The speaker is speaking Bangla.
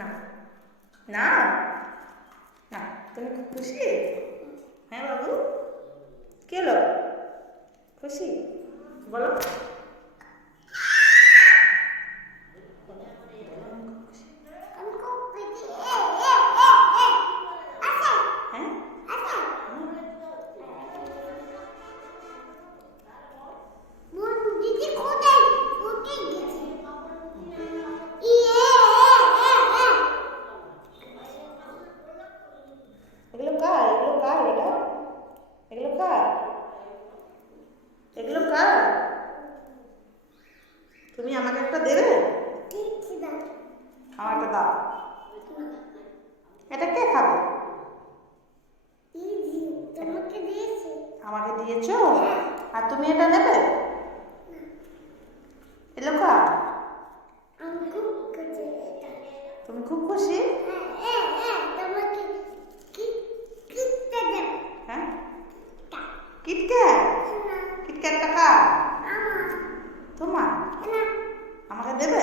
না না না, তুমি খুব খুশি? হ্যাঁ বাবু, কি হলো? খুশি বলো। এগুলো কার? এগুলো কার বেটা? এগুলো কার? এগুলো কার? তুমি আমাকে একটা দেবে? আমাকে দাও। এটা কে খাবে? আমাকে দিয়েছো? আর তুমি এটা নেবে? এগুলো কার? তুমি খুব খুশি? হ্যাঁ, কিটক্যাট। কিটক্যাটটা কার? তোমার? আমাকে দেবে?